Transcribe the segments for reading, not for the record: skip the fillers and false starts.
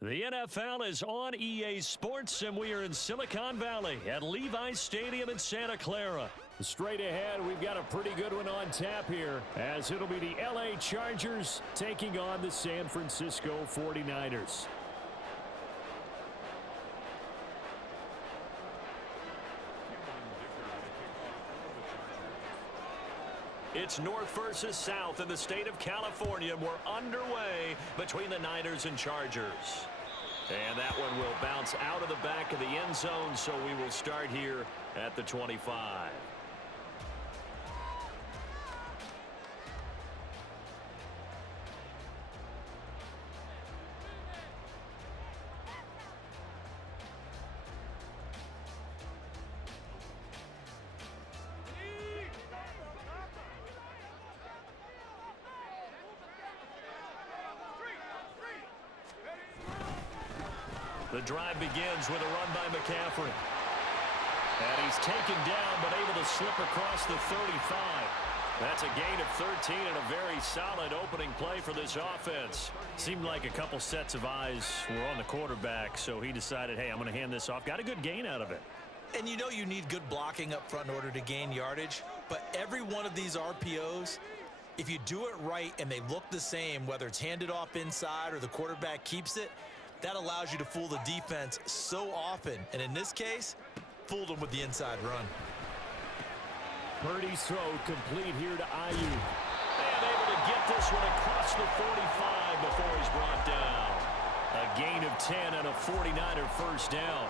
The NFL is on EA Sports, and we are in Silicon Valley at Levi's Stadium in Santa Clara. Straight ahead, we've got a pretty good one on tap here, as it'll be the LA Chargers taking on the San Francisco 49ers. It's North versus South in the state of California. We're underway between the Niners and Chargers. And that one will bounce out of the back of the end zone, so we will start here at the 25. The drive begins with a run by McCaffrey. And he's taken down, but able to slip across the 35. That's a gain of 13 and a very solid opening play for this offense. Seemed like a couple sets of eyes were on the quarterback, so he decided, hey, I'm going to hand this off. Got a good gain out of it. And you know you need good blocking up front in order to gain yardage, but every one of these RPOs, if you do it right and they look the same, whether it's handed off inside or the quarterback keeps it, that allows you to fool the defense so often. And in this case, fooled them with the inside run. Purdy's throw complete here to Ayuk. And able to get this one across the 45 before he's brought down. A gain of 10 and a 49er first down.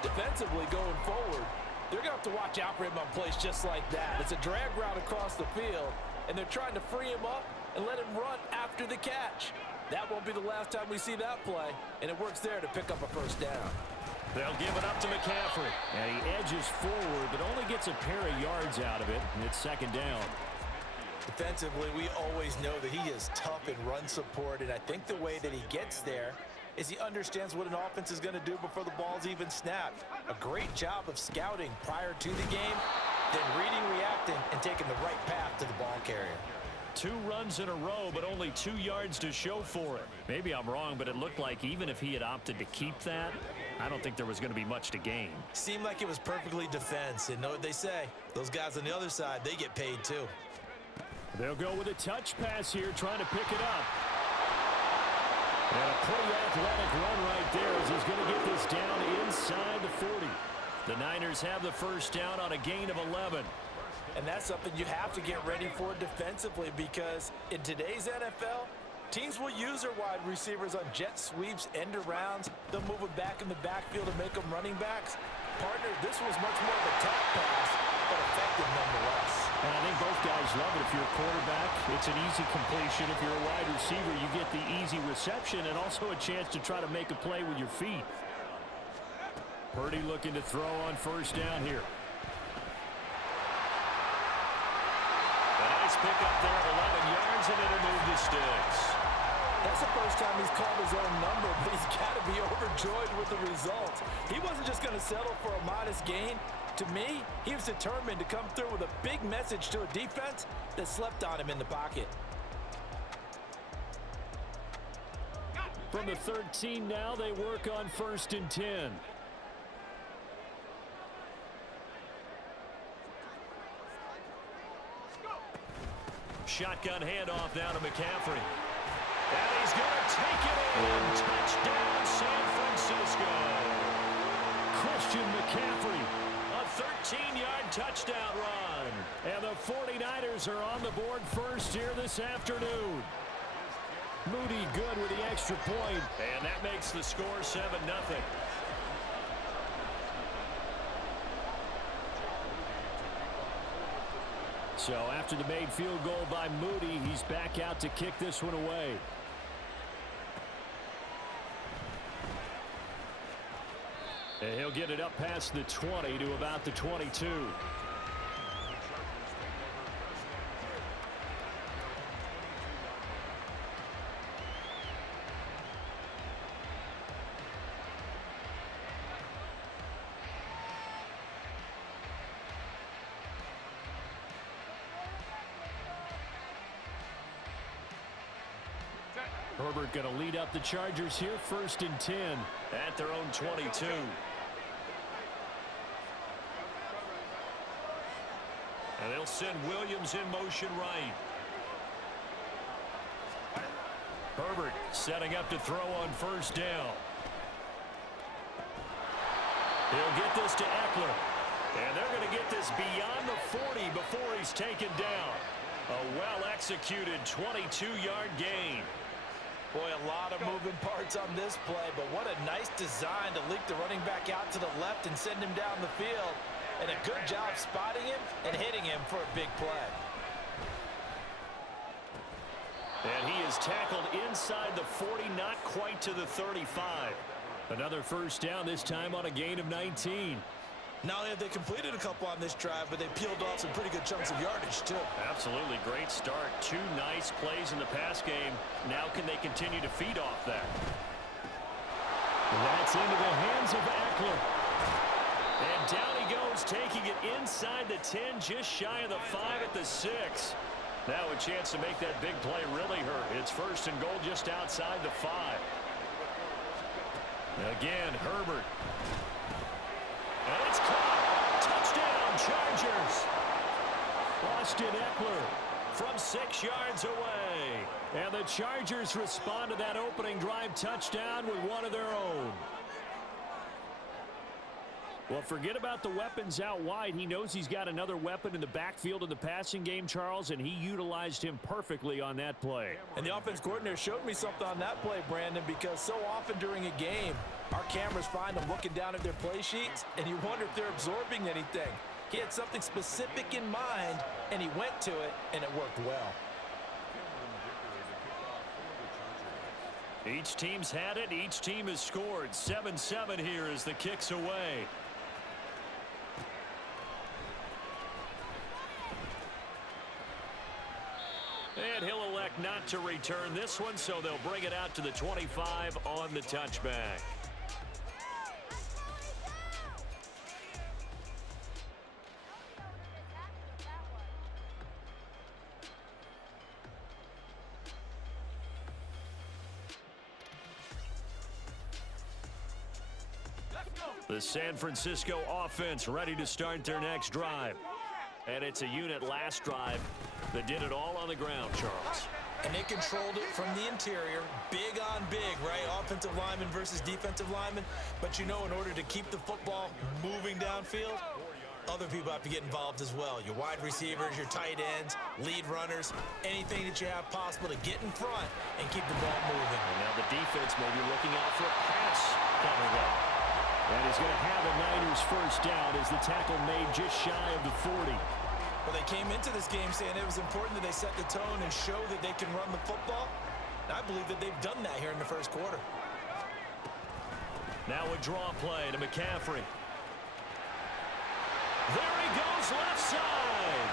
Defensively going forward, they're going to have to watch out for him on plays just like that. It's a drag route across the field, and they're trying to free him up and let him run after the catch. That won't be the last time we see that play, and it works there to pick up a first down. They'll give it up to McCaffrey. And he edges forward, but only gets a pair of yards out of it, and it's second down. Defensively, we always know that he is tough in run support, and I think the way that he gets there is he understands what an offense is going to do before the ball's even snapped. A great job of scouting prior to the game, then reading, reacting, and taking the right path to the ball carrier. 2 runs in a row, but only 2 yards to show for it. Maybe I'm wrong, but it looked like even if he had opted to keep that, I don't think there was going to be much to gain. Seemed like it was perfectly defense, and know what they say. Those guys on the other side, they get paid too. They'll go with a touch pass here, trying to pick it up. And a pretty athletic run right there as he's going to get this down inside the 40. The Niners have the first down on a gain of 11. And that's something you have to get ready for defensively, because in today's NFL, teams will use their wide receivers on jet sweeps, end arounds. They'll move them back in the backfield and make them running backs. Partner, this was much more of a tap pass, but effective nonetheless. And I think both guys love it. If you're a quarterback, it's an easy completion. If you're a wide receiver, you get the easy reception and also a chance to try to make a play with your feet. Purdy looking to throw on first down here. Nice pick up there of 11 yards, and it'll move the sticks. That's the first time he's called his own number, but he's got to be overjoyed with the results. He wasn't just going to settle for a modest gain. To me, he was determined to come through with a big message to a defense that slept on him in the pocket. From the 13 now, they work on 1st and 10. Shotgun handoff now to McCaffrey. And he's going to take it in. Touchdown, San Francisco. Christian McCaffrey. A 13-yard touchdown run. And the 49ers are on the board first here this afternoon. Moody good with the extra point. And that makes the score 7-0. So after the made field goal by Moody, he's back out to kick this one away. And he'll get it up past the 20 to about the 22. Herbert going to lead up the Chargers here, 1st and 10. At their own 22. And they'll send Williams in motion right. Herbert setting up to throw on 1st down. He'll get this to Eckler. And they're going to get this beyond the 40 before he's taken down. A well-executed 22-yard gain. Boy, a lot of moving parts on this play, but what a nice design to leak the running back out to the left and send him down the field. And a good job spotting him and hitting him for a big play. And he is tackled inside the 40, not quite to the 35. Another 1st down, this time on a gain of 19. Not only have they completed a couple on this drive, but they peeled off some pretty good chunks of yardage, too. Absolutely great start. 2 nice plays in the pass game. Now can they continue to feed off that? That's into the hands of Eckler. And down he goes, taking it inside the 10, just shy of the 5 at the 6. Now a chance to make that big play really hurt. It's 1st and goal just outside the 5. Again, Herbert. And it's caught. Touchdown, Chargers. Austin Eckler from 6 yards away. And the Chargers respond to that opening drive touchdown with one of their own. Well, forget about the weapons out wide. He knows he's got another weapon in the backfield in the passing game, Charles, and he utilized him perfectly on that play. And the offense coordinator showed me something on that play, Brandon, because so often during a game, our cameras find them looking down at their play sheets, and you wonder if they're absorbing anything. He had something specific in mind, and he went to it, and it worked well. Each team's had it. Each team has scored. 7-7 here as the kick's away. And he'll elect not to return this one, so they'll bring it out to the 25 on the touchback. The San Francisco offense ready to start their next drive. And it's a unit last drive that did it all on the ground, Charles. And they controlled it from the interior, big on big, right? Offensive lineman versus defensive lineman. But you know, in order to keep the football moving downfield, other people have to get involved as well. Your wide receivers, your tight ends, lead runners, anything that you have possible to get in front and keep the ball moving. And now the defense may be looking out for a pass coming up. And he's going to have a Niners 1st down as the tackle made just shy of the 40. Well, they came into this game saying it was important that they set the tone and show that they can run the football. And I believe that they've done that here in the 1st quarter. Now a draw play to McCaffrey. There he goes, left side.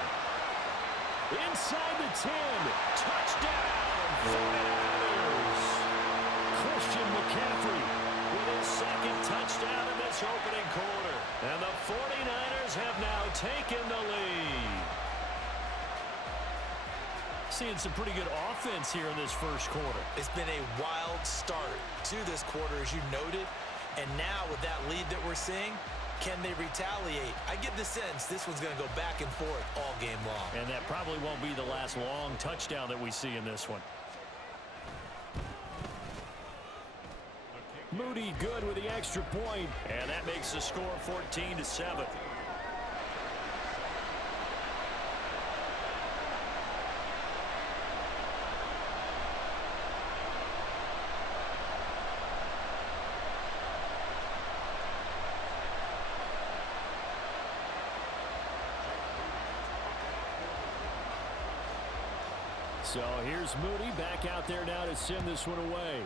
Inside the 10. Touchdown. Christian McCaffrey with his 2nd touchdown in this opening quarter. And the 49ers have now taken the lead. Seeing some pretty good offense here in this 1st quarter. It's been a wild start to this quarter, as you noted. And now with that lead that we're seeing, can they retaliate? I get the sense this one's going to go back and forth all game long. And that probably won't be the last long touchdown that we see in this one. Moody good with the extra point. And that makes the score 14-7. So here's Moody back out there now to send this one away.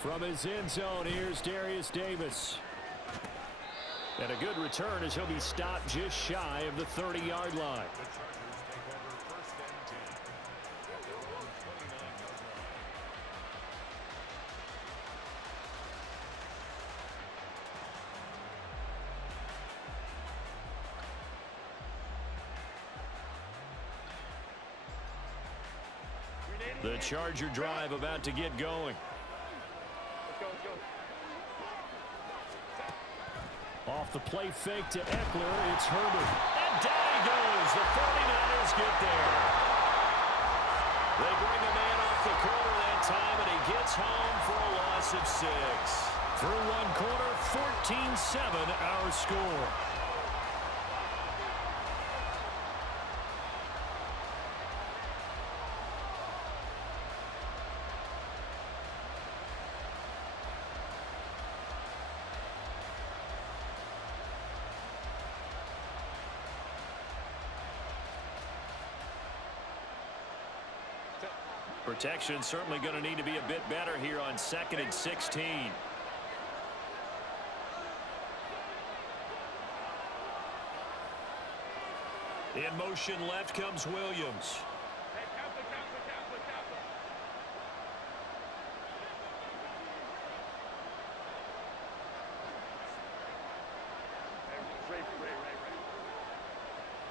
From his end zone, here's Darius Davis. And a good return as he'll be stopped just shy of the 30-yard line. The Charger drive about to get going. Off the play fake to Eckler, it's Herbert. And down he goes. The 49ers get there. They bring a man off the corner that time, and he gets home for a loss of 6. Through one quarter, 14-7 our score. Protection certainly going to need to be a bit better here on 2nd and 16. In motion left comes Williams.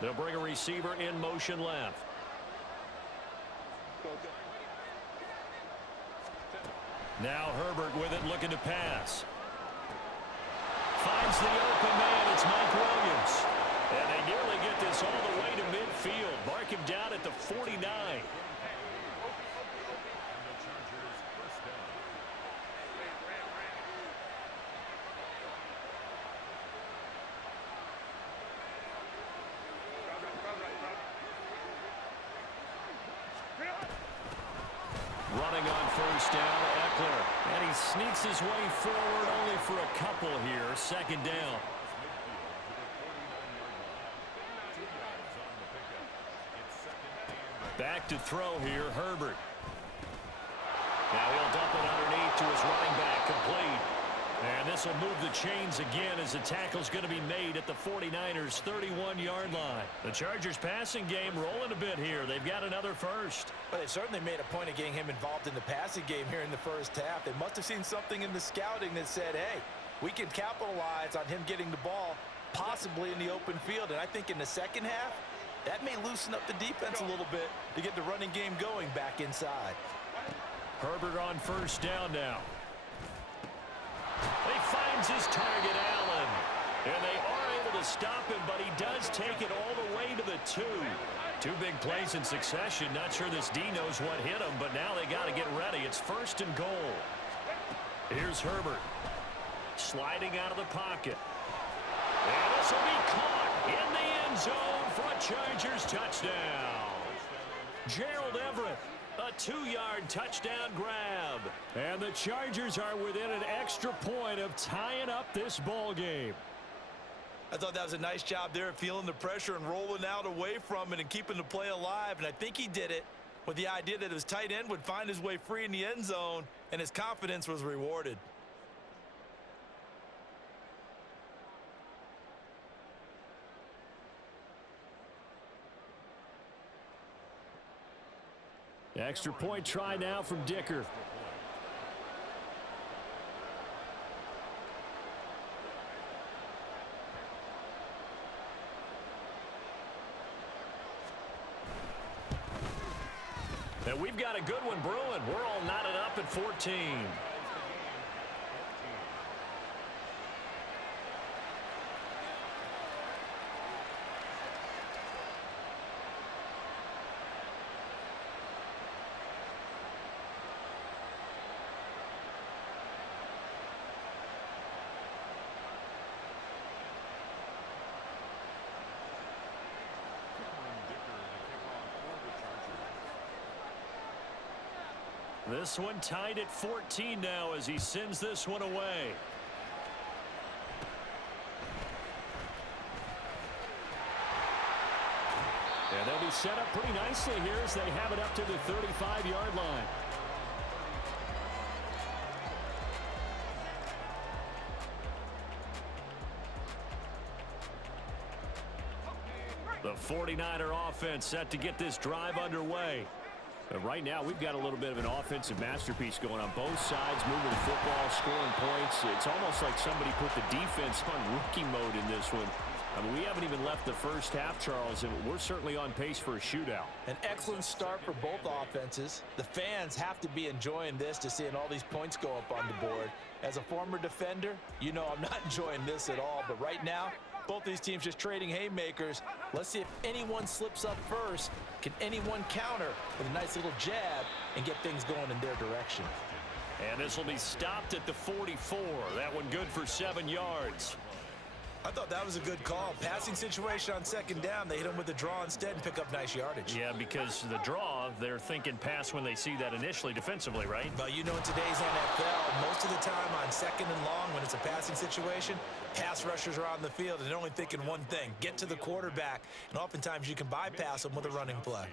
They'll bring a receiver in motion left. Now Herbert with it, looking to pass. Finds the open man. It's Mike Williams. And they nearly get this all the way to midfield. Mark him down at the 49. Running on first down, Eckler. And he sneaks his way forward only for a couple here. 2nd down. Back to throw here, Herbert. Now he'll dump it underneath to his running back, complete. And this will move the chains again as the tackle's going to be made at the 49ers' 31-yard line. The Chargers passing game rolling a bit here. They've got another first. Well, they certainly made a point of getting him involved in the passing game here in the first half. They must have seen something in the scouting that said, hey, we can capitalize on him getting the ball possibly in the open field. And I think in the second half, that may loosen up the defense a little bit to get the running game going back inside. Herbert on first down now. He finds his target, Allen. And they are able to stop him, but he does take it all the way to the 2. 2 big plays in succession. Not sure this D knows what hit him, but now they got to get ready. It's 1st and goal. Here's Herbert. Sliding out of the pocket. And this will be caught in the end zone for a Chargers touchdown. Gerald Everett. A 2-yard touchdown grab. And the Chargers are within an extra point of tying up this ball game. I thought that was a nice job there of feeling the pressure and rolling out away from it and keeping the play alive. And I think he did it with the idea that his tight end would find his way free in the end zone, and his confidence was rewarded. Extra point try now from Dicker. And we've got a good one brewing. We're all knotted up at 14. This one tied at 14 now as he sends this one away. And they'll be set up pretty nicely here as they have it up to the 35-yard line. The 49er offense set to get this drive underway. But right now, we've got a little bit of an offensive masterpiece going on both sides, moving the football, scoring points. It's almost like somebody put the defense on rookie mode in this one. I mean, we haven't even left the first half, Charles, and we're certainly on pace for a shootout. An excellent start for both offenses. The fans have to be enjoying this to seeing all these points go up on the board. As a former defender, you know I'm not enjoying this at all. But right now, both these teams just trading haymakers. Let's see if anyone slips up first. Can anyone counter with a nice little jab and get things going in their direction? And this will be stopped at the 44. That one good for 7 yards. I thought that was a good call. Passing situation on second down. They hit him with the draw instead and pick up nice yardage. Yeah, because the draw, they're thinking pass when they see that initially defensively, right? But you know, in today's NFL, most of the time on second and long when it's a passing situation, pass rushers are on the field and they're only thinking one thing, get to the quarterback. And oftentimes you can bypass them with a running play.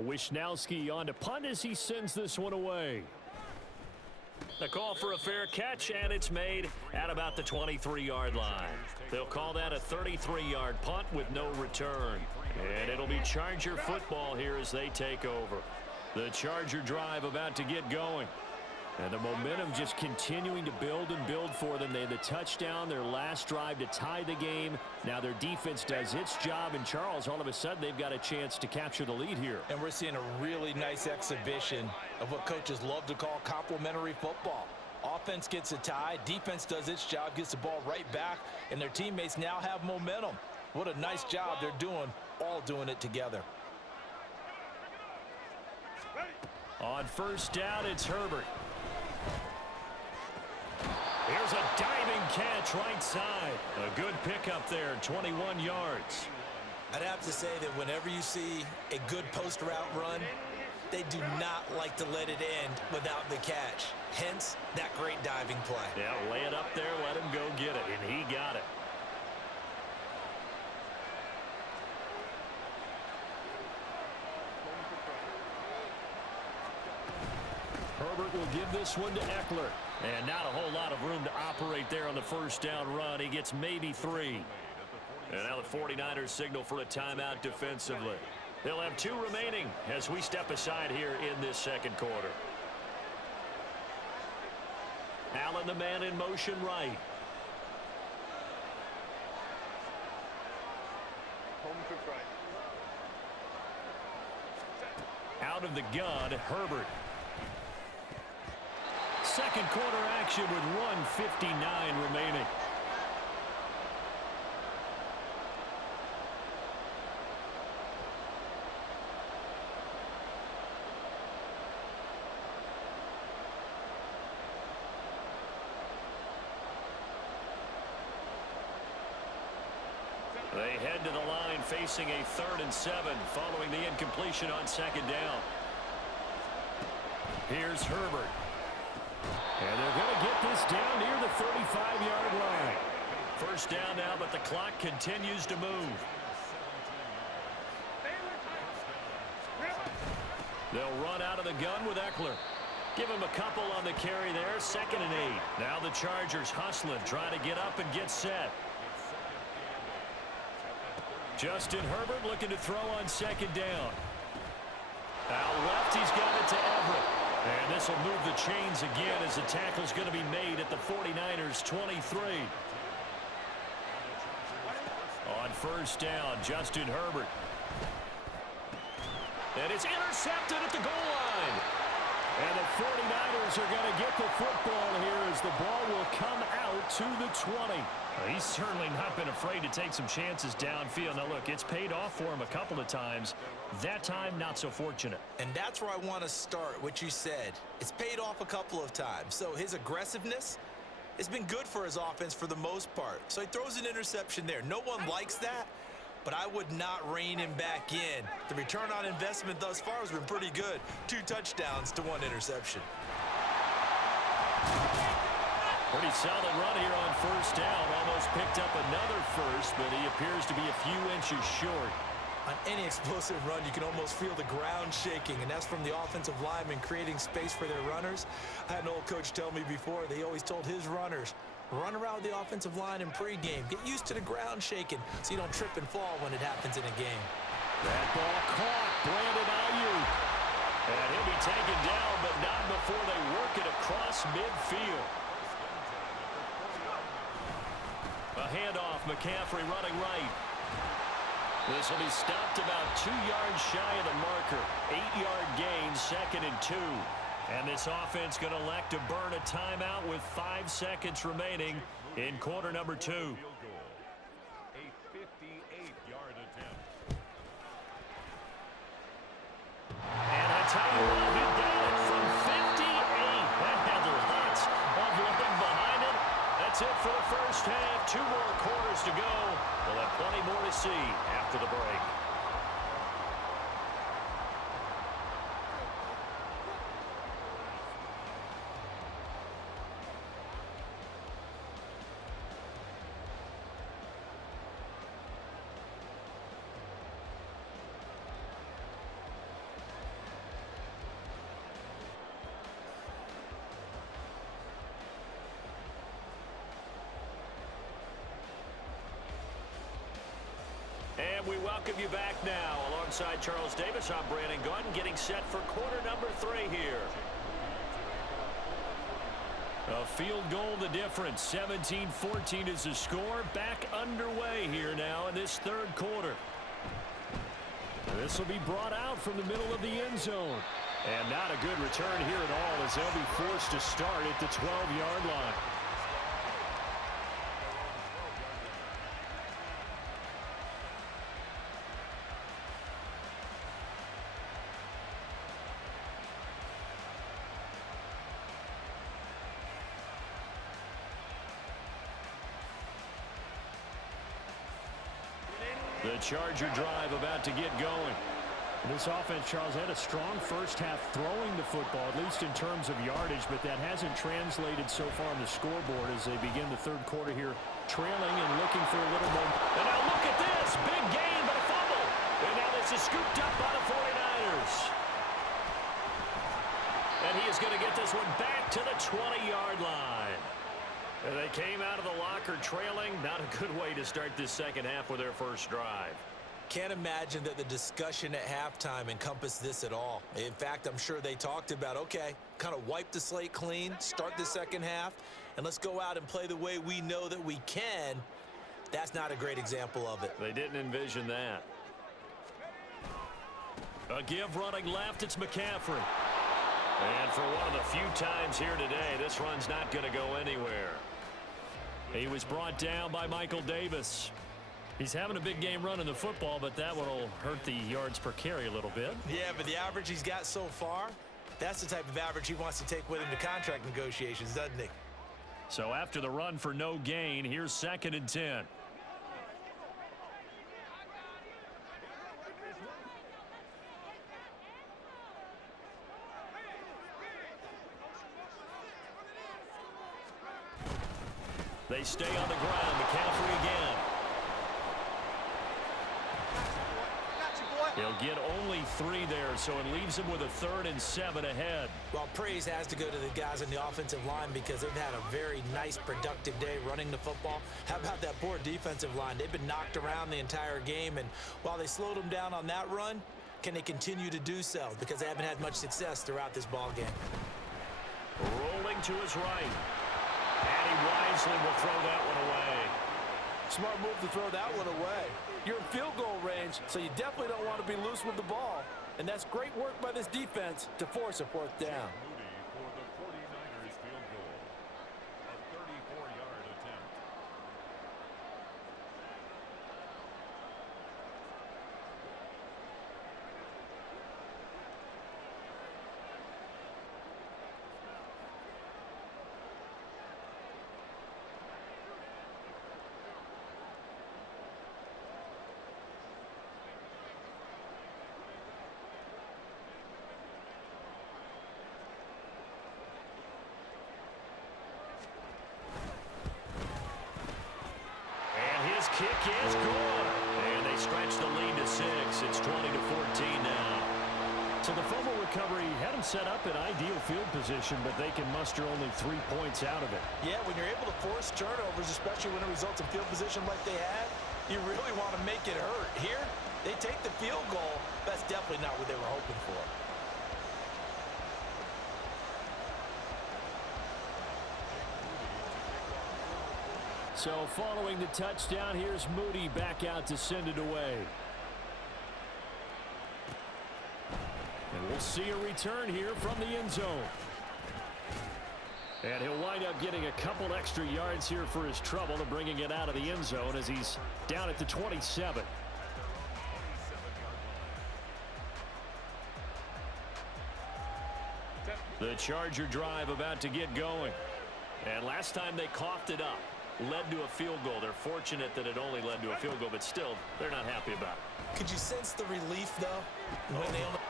Wishnowski on to punt as he sends this one away. The call for a fair catch, and it's made at about the 23-yard line. They'll call that a 33-yard punt with no return. And it'll be Charger football here as they take over. The Charger drive about to get going. And the momentum just continuing to build and build for them. They had the touchdown, their last drive to tie the game. Now their defense does its job, and Charles, all of a sudden, they've got a chance to capture the lead here. And we're seeing a really nice exhibition of what coaches love to call complementary football. Offense gets a tie, defense does its job, gets the ball right back, and their teammates now have momentum. What a nice job they're doing, all doing it together. On first down, it's Herbert. Here's a diving catch right side. A good pickup there, 21 yards. I'd have to say that whenever you see a good post route run, they do not like to let it end without the catch. Hence, that great diving play. Yeah, lay it up there, let him go get it, and he got it. Herbert will give this one to Eckler. And not a whole lot of room to operate there on the first down run. He gets maybe 3. And now the 49ers signal for a timeout defensively. They'll have 2 remaining as we step aside here in this second quarter. Allen, the man in motion right. Out of the gun, Herbert. Second quarter action with 1:59 remaining. They head to the line facing a 3rd and 7 following the incompletion on second down. Here's Herbert. And they're going to get this down near the 35-yard line. First down now, but the clock continues to move. They'll run out of the gun with Eckler. Give him a couple on the carry there, 2nd and 8. Now the Chargers hustling, trying to get up and get set. Justin Herbert looking to throw on second down. Out left, he's got it to Everett. And this will move the chains again as the tackle's going to be made at the 49ers 23. On first down, Justin Herbert. And it's intercepted at the goal line. And the 49ers are going to get the football here as the ball will come out to the 20. He's certainly not been afraid to take some chances downfield. Now, look, it's paid off for him a couple of times. That time, not so fortunate. And that's where I want to start, what you said. It's paid off a couple of times. So his aggressiveness has been good for his offense for the most part. So he throws an interception there. No one likes that, but I would not rein him back in. The return on investment thus far has been pretty good. 2 touchdowns to 1 interception. Pretty solid run here on first down. Almost picked up another first, but he appears to be a few inches short. On any explosive run, you can almost feel the ground shaking, and that's from the offensive linemen creating space for their runners. I had an old coach tell me before, they always told his runners, run around the offensive line in pregame. Get used to the ground shaking so you don't trip and fall when it happens in a game. That ball caught. Brandon Ayuk. And he'll be taken down, but not before they work it across midfield. A handoff, McCaffrey running right. This will be stopped about 2 yards shy of the marker. 8-yard gain, 2nd and 2. And this offense going to elect to burn a timeout with 5 seconds remaining in quarter number 2. A 58-yard attempt. And I tell you what, he got it from 58. That had lots of looking behind it. That's it for the first half. 2 more quarters to go. We'll have plenty more to see after the break. And we welcome you back now. Alongside Charles Davis, I'm Brandon Gunn, getting set for quarter number 3 here. A field goal the difference. 17-14 is the score. Back underway here now in this 3rd quarter. This will be brought out from the middle of the end zone. And not a good return here at all, as they'll be forced to start at the 12-yard line. The Charger drive about to get going. This offense, Charles, had a strong first half throwing the football, at least in terms of yardage, but that hasn't translated so far on the scoreboard as they begin the 3rd quarter here, trailing and looking for a little more. And now look at this. Big gain, but a fumble. And now this is scooped up by the 49ers. And he is going to get this one back to the 20-yard line. And they came out of the locker trailing. Not a good way to start this second half with their first drive. Can't imagine that the discussion at halftime encompassed this at all. In fact, I'm sure they talked about, okay, kind of wipe the slate clean, start the second half, and let's go out and play the way we know that we can. That's not a great example of it. They didn't envision that. A give running left, it's McCaffrey. And for one of the few times here today, this run's not going to go anywhere. He was brought down by Michael Davis. He's having a big game running the football, but that one will hurt the yards per carry a little bit. Yeah, but the average he's got so far, that's the type of average he wants to take with him to contract negotiations, doesn't he? So after the run for no gain, here's 2nd and 10. They stay on the ground. McCaffrey again. He'll get only 3 there, so it leaves him with a 3rd and 7 ahead. Well, praise has to go to the guys on the offensive line because they've had a very nice, productive day running the football. How about that poor defensive line? They've been knocked around the entire game, and while they slowed them down on that run, can they continue to do so? Because they haven't had much success throughout this ball game. Rolling to his right. And he wisely will throw that one away. Smart move to throw that one away. You're in field goal range, so you definitely don't want to be loose with the ball. And that's great work by this defense to force a 4th down. Moody for the 49ers field goal. A 34-yard attempt. Kick is good. And they stretch the lead to 6. It's 20-14 now. So the fumble recovery had them set up in ideal field position, but they can muster only 3 points out of it. Yeah, when you're able to force turnovers, especially when it results in field position like they had, you really want to make it hurt. Here, they take the field goal. That's definitely not what they were hoping for. So following the touchdown, here's Moody back out to send it away. And we'll see a return here from the end zone. And he'll wind up getting a couple extra yards here for his trouble and bringing it out of the end zone as he's down at the 27. The Charger drive about to get going. And last time they coughed it up, led to a field goal. They're fortunate that it only led to a field goal, but still, they're not happy about it. Could you sense the relief, though?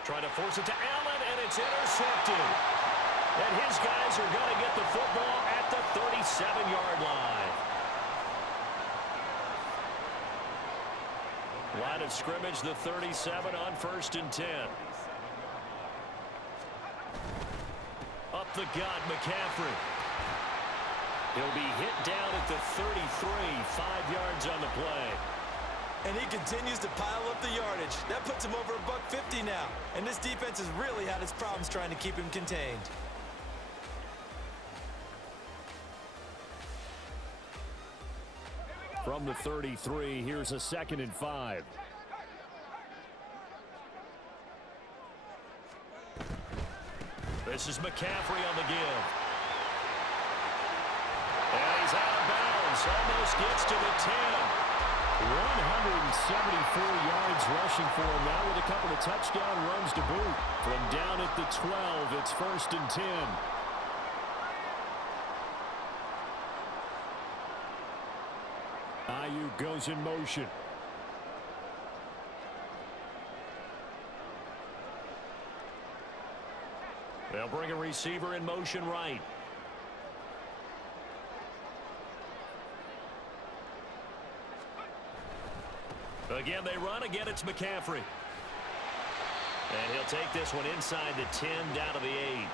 Trying to force it to Allen, and it's intercepted. And his guys are going to get the football at the 37-yard line. Line of scrimmage, the 37 on 1st and 10. Up the gut, McCaffrey. He'll be hit down at the 33, 5 yards on the play. And he continues to pile up the yardage. That puts him over $150 now. And this defense has really had its problems trying to keep him contained. From the 33, here's a 2nd and 5. This is McCaffrey on the give. And he's out of bounds. Almost gets to the 10. 174 yards rushing for him now with a couple of touchdown runs to boot. From down at the 12, it's 1st and 10. Ayuk goes in motion. They'll bring a receiver in motion right. Again, they run. Again, it's McCaffrey. And he'll take this one inside the 10, down to the 8.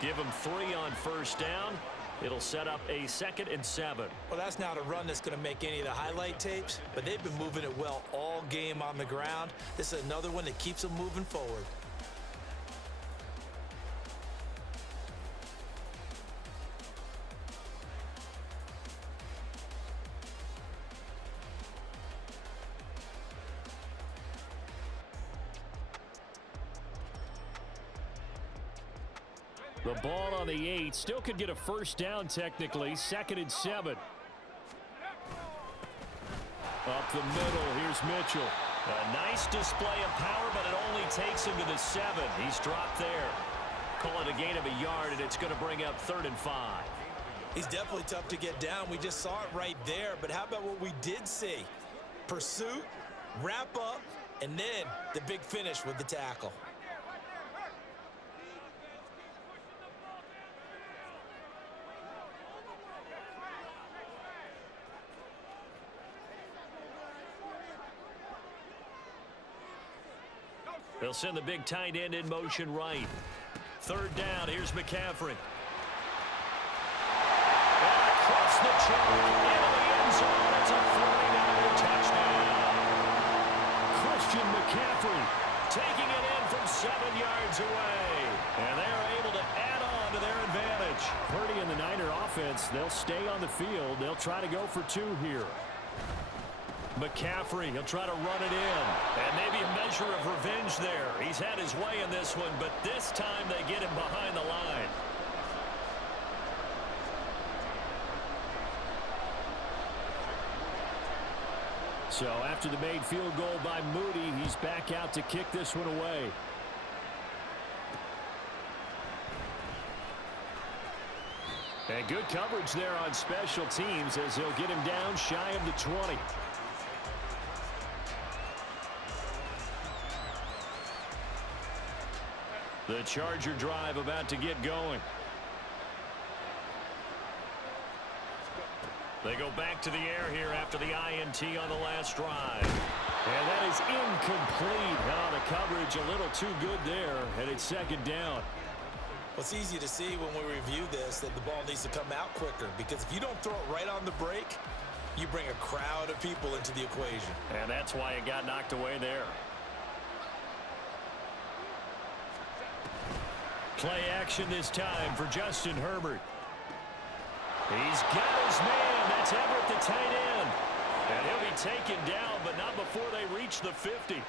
Give him 3 on 1st down. It'll set up a 2nd and 7. Well, that's not a run that's going to make any of the highlight tapes, but they've been moving it well all game on the ground. This is another one that keeps them moving forward. The ball on the 8. Still could get a 1st down technically. 2nd and 7. Up the middle. Here's Mitchell. A nice display of power, but it only takes him to the 7. He's dropped there. Call it a gain of a yard, and it's going to bring up 3rd and 5. He's definitely tough to get down. We just saw it right there. But how about what we did see? Pursuit, wrap up, and then the big finish with the tackle. They'll send the big tight end in motion right. 3rd down. Here's McCaffrey. And across the chalk into the end zone. It's a 49er touchdown. Christian McCaffrey Taking it in from 7 yards away. And they're able to add on to their advantage. Purdy and the Niner offense, they'll stay on the field. They'll try to go for 2 here. McCaffrey, he'll try to run it in. And maybe a measure of revenge there. He's had his way in this one, but this time they get him behind the line. So after the made field goal by Moody, he's back out to kick this one away. And good coverage there on special teams as he'll get him down shy of the 20. The Charger drive about to get going. They go back to the air here after the INT on the last drive. And that is incomplete. Oh, the coverage a little too good there, and it's 2nd down. Well, it's easy to see when we review this that the ball needs to come out quicker, because if you don't throw it right on the break, you bring a crowd of people into the equation. And that's why it got knocked away there. Play action this time for Justin Herbert. He's got his man. That's Everett, the tight end. And he'll be taken down, but not before they reach the 50.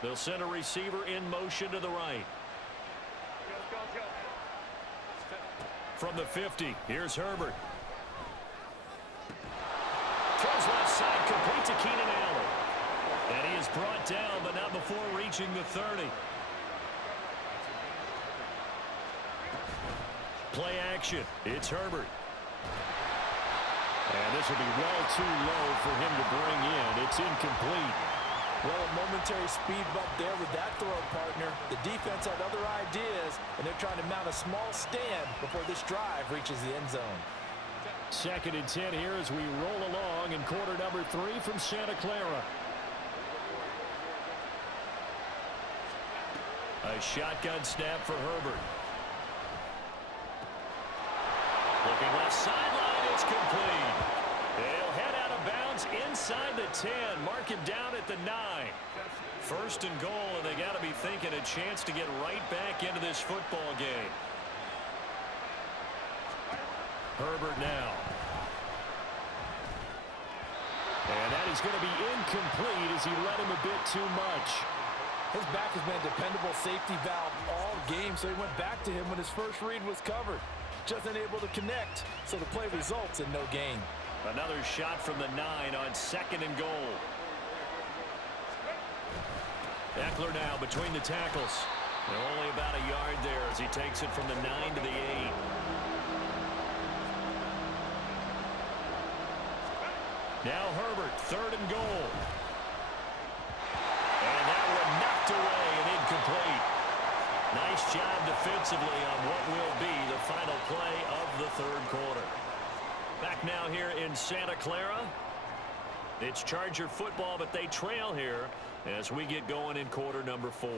They'll send a receiver in motion to the right. From the 50, here's Herbert. Throws left side, complete to Keenan Allen. And he is brought down, but not before reaching the 30. Play action. It's Herbert. And this will be well too low for him to bring in. It's incomplete. Well, a momentary speed bump there with that throw, partner. The defense had other ideas, and they're trying to mount a small stand before this drive reaches the end zone. 2nd and 10 here as we roll along in quarter number 3 from Santa Clara. A shotgun snap for Herbert. Looking left sideline, it's complete. They'll head out of bounds inside the 10. Mark him down at the 9. 1st and goal, and they got to be thinking a chance to get right back into this football game. Herbert now. And that is going to be incomplete as he led him a bit too much. His back has been a dependable safety valve all game, so he went back to him when his first read was covered. Just unable to connect, so the play results in no gain. Another shot from the 9 on 2nd and goal. Eckler now between the tackles. They're only about a yard there as he takes it from the 9 to the 8. Now Herbert, 3rd and goal. And that one knocked away and incomplete. Nice job defensively on what will be the final play of the 3rd quarter. Back now here in Santa Clara. It's Charger football, but they trail here as we get going in quarter number 4.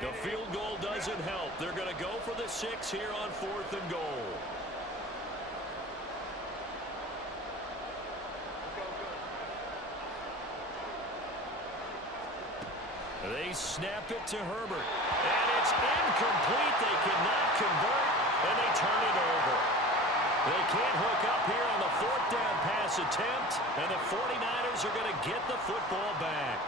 The field goal doesn't help. They're going to go for the 6 here on 4th and goal. They snap it to Herbert. And it's incomplete. They cannot convert, and they turn it over. They can't hook up here on the 4th down pass attempt, and the 49ers are going to get the football back.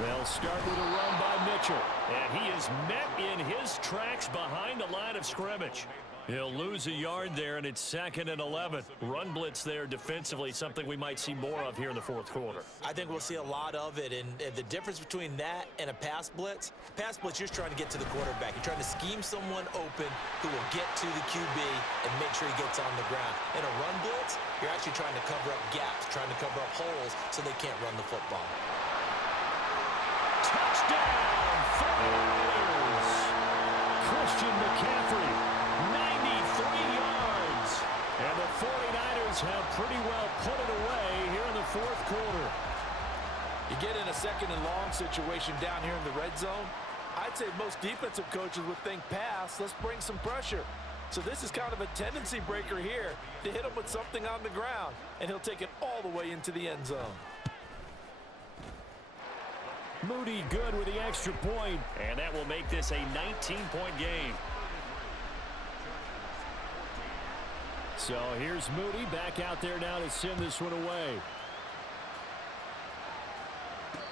They'll start with a run by Mitchell. And he is met in his tracks behind the line of scrimmage. He'll lose a yard there, and it's 2nd and 11. Run blitz there defensively, something we might see more of here in the 4th quarter. I think we'll see a lot of it, and the difference between that and a pass blitz, you're just trying to get to the quarterback. You're trying to scheme someone open who will get to the QB and make sure he gets on the ground. In a run blitz, you're actually trying to cover up gaps, trying to cover up holes so they can't run the football. Touchdown, 49ers! Christian McCaffrey, 93 yards. and the 49ers have pretty well put it away here in the 4th quarter. You get in a 2nd and long situation down here in the red zone, I'd say most defensive coaches would think pass, let's bring some pressure. So this is kind of a tendency breaker here to hit him with something on the ground, and he'll take it all the way into the end zone. Moody good with the extra point. And that will make this a 19-point game. So here's Moody back out there now to send this one away.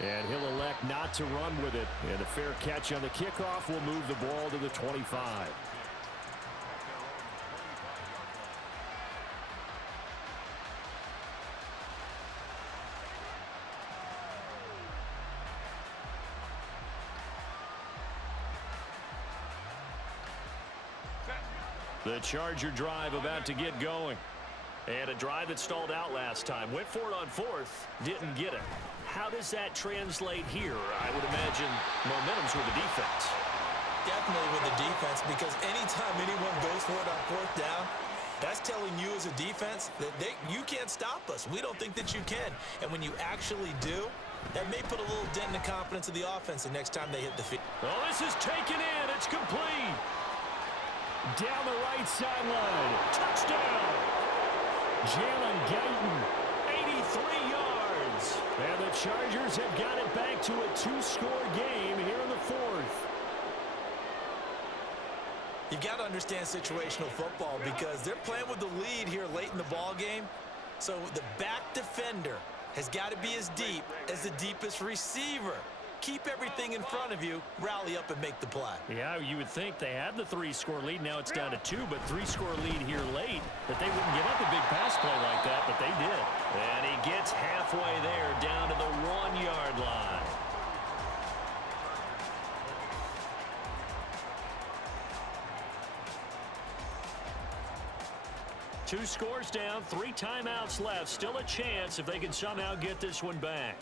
And he'll elect not to run with it. And a fair catch on the kickoff will move the ball to the 25. The Charger drive about to get going. And a drive that stalled out last time. Went for it on fourth. Didn't get it. How does that translate here? I would imagine momentum's with the defense. Definitely with the defense, because anytime anyone goes for it on fourth down, that's telling you as a defense that you can't stop us. We don't think that you can. And when you actually do, that may put a little dent in the confidence of the offense the next time they hit the field. Oh, this is taken in. It's complete. Down the right sideline. Touchdown. Jalen Guyton, 83 yards. And the Chargers have got it back to a two-score game here in the fourth. You've got to understand situational football because they're playing with the lead here late in the ball game. So the back defender has got to be as deep as the deepest receiver. Keep everything in front of you, rally up and make the play. Yeah, you would think they had the three-score lead. Now it's down to two, but three-score lead here late, that they wouldn't give up a big pass play like that, but they did. And he gets halfway there down to the 1-yard line. Two scores down, 3 timeouts left. Still a chance if they can somehow get this one back.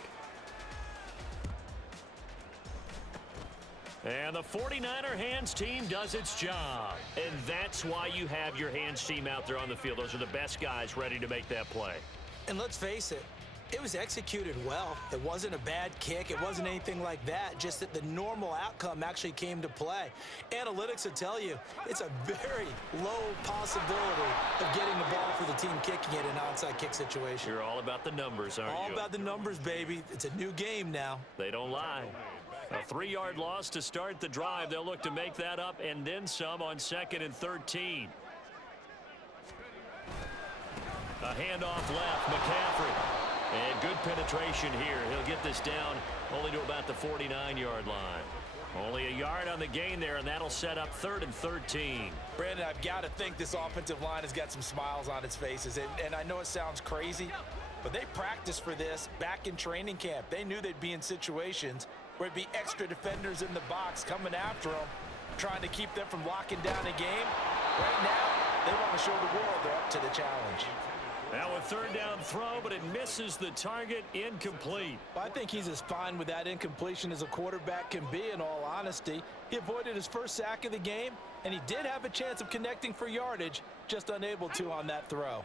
And the 49er hands team does its job. And that's why you have your hands team out there on the field. Those are the best guys ready to make that play. And let's face it, it was executed well. It wasn't a bad kick. It wasn't anything like that. Just that the normal outcome actually came to play. Analytics will tell you it's a very low possibility of getting the ball for the team kicking it in an onside kick situation. You're all about the numbers, aren't you? All about the numbers, baby. It's a new game now. They don't lie. A 3-yard loss to start the drive. They'll look to make that up and then some on 2nd and 13. A handoff left, McCaffrey. And good penetration here. He'll get this down only to about the 49-yard line. Only a yard on the gain there, and that'll set up 3rd and 13. Brandon, I've got to think this offensive line has got some smiles on its faces. And I know it sounds crazy, but they practiced for this back in training camp. They knew they'd be in situations where it'd be extra defenders in the box coming after them, trying to keep them from locking down a game. Right now, they want to show the world they're up to the challenge. Now a 3rd down throw, but it misses the target. Incomplete. I think he's as fine with that incompletion as a quarterback can be, in all honesty. He avoided his first sack of the game, and he did have a chance of connecting for yardage, just unable to on that throw.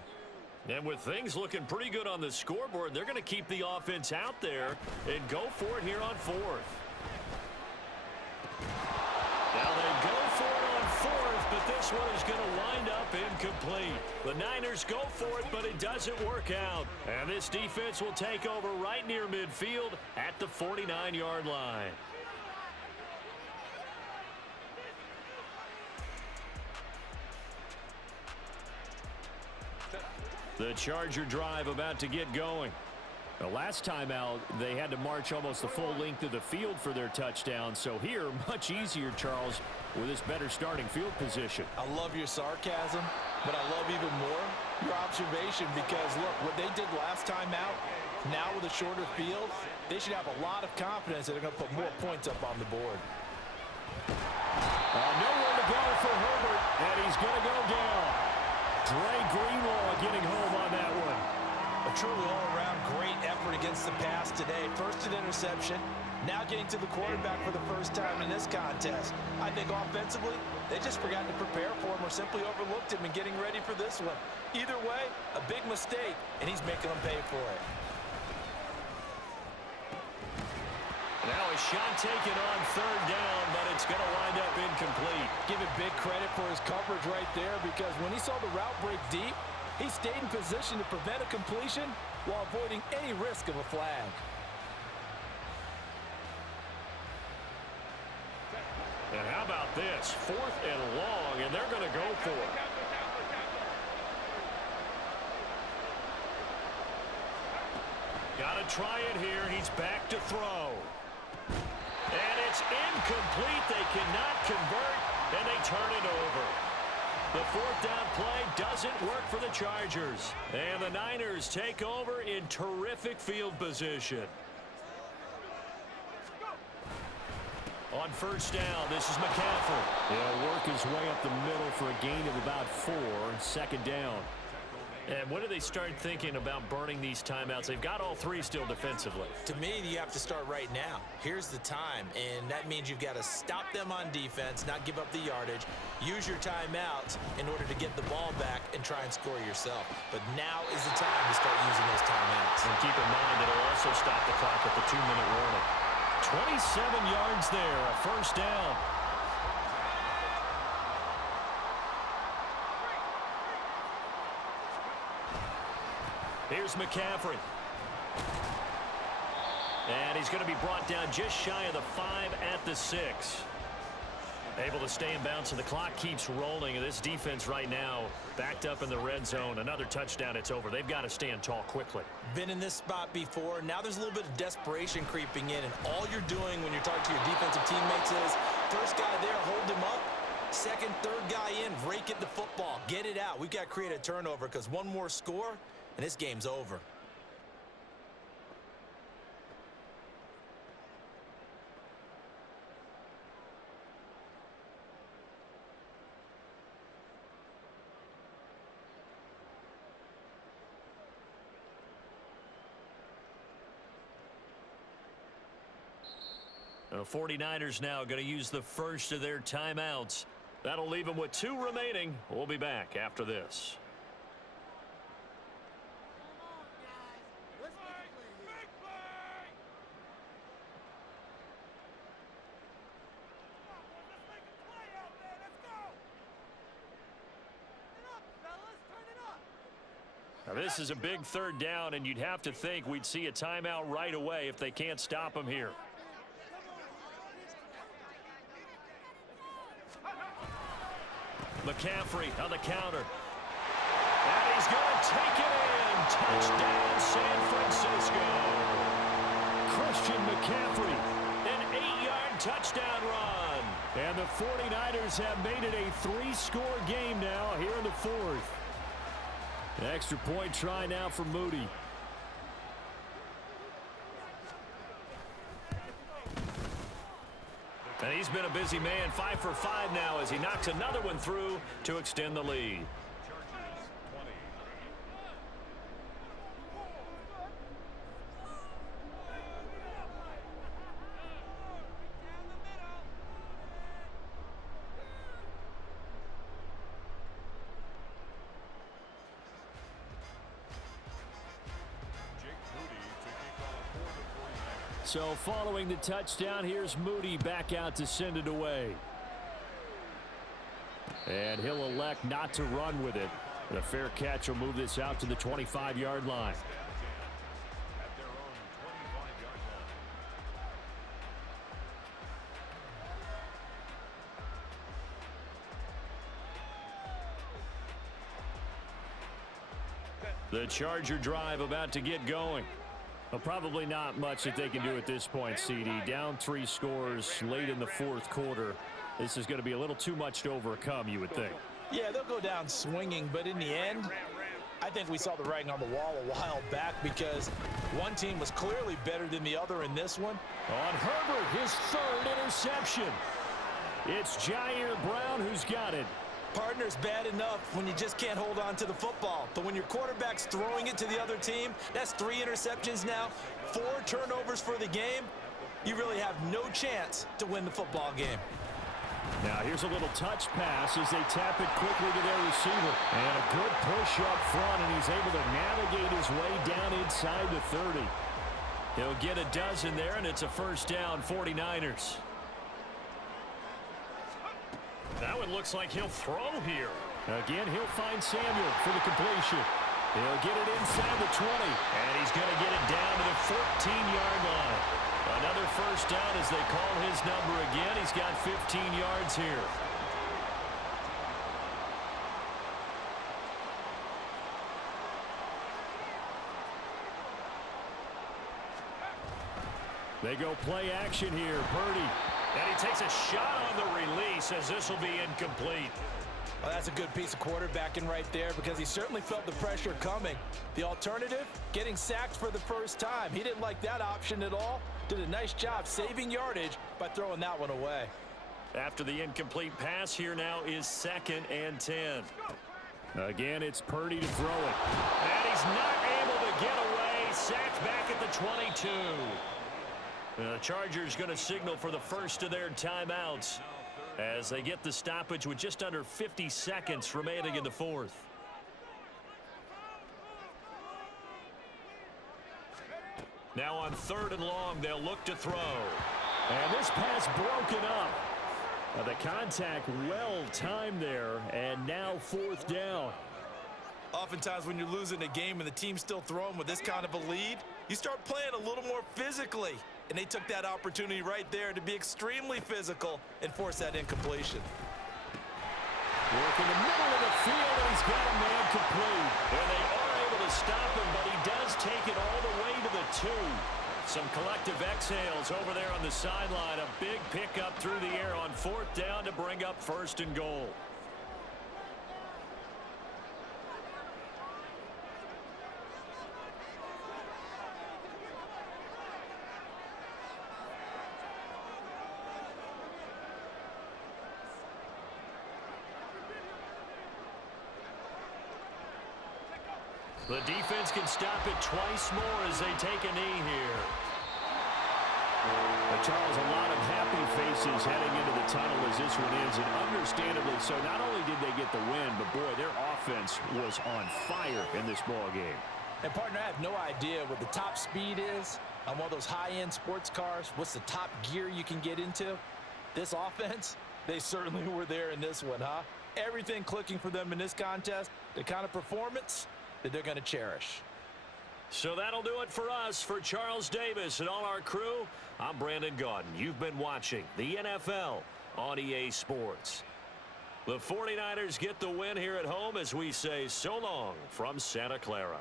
And with things looking pretty good on the scoreboard, they're going to keep the offense out there and go for it here on 4th. Now they go for it on 4th, but this one is going to wind up incomplete. The Niners go for it, but it doesn't work out. And this defense will take over right near midfield at the 49-yard line. The Charger drive about to get going. The last time out, they had to march almost the full length of the field for their touchdown. So here, much easier, Charles, with this better starting field position. I love your sarcasm, but I love even more your observation because, look, what they did last time out, now with a shorter field, they should have a lot of confidence that they're going to put more points up on the board. Nowhere to go for Herbert, and he's going to go down. Dre Greenlaw getting home on that one. A truly all-around great effort against the pass today. First an interception, now getting to the quarterback for the first time in this contest. I think offensively, they just forgot to prepare for him or simply overlooked him in getting ready for this one. Either way, a big mistake, and he's making them pay for it. Now a shot taken on 3rd down, but it's going to wind up incomplete. Give it big credit for his coverage right there because when he saw the route break deep, he stayed in position to prevent a completion while avoiding any risk of a flag. And how about this? 4th and long, and they're going to go for it. Got to try it here. He's back to throw. And it's incomplete. They cannot convert, and they turn it over. The 4th down play doesn't work for the Chargers. And the Niners take over in terrific field position. On 1st down, this is McCaffrey. He'll work his way up the middle for a gain of about 4. 2nd down. And when do they start thinking about burning these timeouts? They've got all three still defensively. To me, you have to start right now. Here's the time, and that means you've got to stop them on defense, not give up the yardage, use your timeouts in order to get the ball back and try and score yourself. But now is the time to start using those timeouts. And keep in mind that it'll also stop the clock at the 2-minute warning. 27 yards there, a first down. Here's McCaffrey. And he's going to be brought down just shy of the 5 at the 6. Able to stay in bounds, and the clock keeps rolling. This defense right now backed up in the red zone. Another touchdown, it's over. They've got to stand tall quickly. Been in this spot before. Now there's a little bit of desperation creeping in, and all you're doing when you're talking to your defensive teammates is first guy there, hold him up. Second, third guy in, rake at the football. Get it out. We've got to create a turnover because one more score, and this game's over. The 49ers now going to use the first of their timeouts. That'll leave them with 2 remaining. We'll be back after this. Now this is a big third down, and you'd have to think we'd see a timeout right away if they can't stop them here. McCaffrey on the counter. And he's going to take it in. Touchdown, San Francisco. Christian McCaffrey, an 8-yard touchdown run. And the 49ers have made it a 3-score game now here in the 4th. An extra point try now for Moody. And he's been a busy man, 5 for 5 now as he knocks another one through to extend the lead. Chargers 20. Jake Moody to kick off for the 49ers. So following the touchdown, here's Moody back out to send it away. And he'll elect not to run with it. And a fair catch will move this out to the 25-yard line. At their own 25-yard line. The Charger drive about to get going. Well, probably not much that they can do at this point, CD. Down 3 scores late in the 4th quarter. This is going to be a little too much to overcome, you would think. Yeah, they'll go down swinging, but in the end, I think we saw the writing on the wall a while back because one team was clearly better than the other in this one. On Herbert, his 3rd interception. It's Jair Brown who's got it. Partner's bad enough when you just can't hold on to the football. But when your quarterback's throwing it to the other team, that's 3 interceptions now, 4 turnovers for the game. You really have no chance to win the football game. Now here's a little touch pass as they tap it quickly to their receiver. And a good push up front, and he's able to navigate his way down inside the 30. He'll get a dozen there, and it's a first down, 49ers. That one looks like he'll throw here. Again, he'll find Samuel for the completion. He'll get it inside the 20. And he's going to get it down to the 14-yard line. Another first down as they call his number again. He's got 15 yards here. They go play action here. Purdy. And he takes a shot on the release as this will be incomplete. Well, that's a good piece of quarterbacking right there because he certainly felt the pressure coming. The alternative, getting sacked for the first time. He didn't like that option at all. Did a nice job saving yardage by throwing that one away. After the incomplete pass, here now is 2nd and 10. Again, it's Purdy to throw it. And he's not able to get away. Sacked back at the 22. The Chargers going to signal for the first of their timeouts as they get the stoppage with just under 50 seconds remaining in the fourth. Now on 3rd and long, they'll look to throw. And this pass broken up. The contact well timed there, and now 4th down. Oftentimes when you're losing a game and the team's still throwing with this kind of a lead, you start playing a little more physically. And they took that opportunity right there to be extremely physical and force that incompletion. Work in the middle of the field, and he's got a man complete. And they are able to stop him, but he does take it all the way to the 2. Some collective exhales over there on the sideline. A big pickup through the air on 4th down to bring up 1st and goal. The defense can stop it twice more as they take a knee here. Charles, a lot of happy faces heading into the tunnel as this one ends, and understandably so. Not only did they get the win, but boy, their offense was on fire in this ball game. And partner, I have no idea what the top speed is on one of those high-end sports cars. What's the top gear you can get into? This offense, they certainly were there in this one, huh? Everything clicking for them in this contest, the kind of performance that they're going to cherish. So that'll do it for us. For Charles Davis and all our crew, I'm Brandon Gaudin. You've been watching the NFL on EA Sports. The 49ers get the win here at home as we say so long from Santa Clara.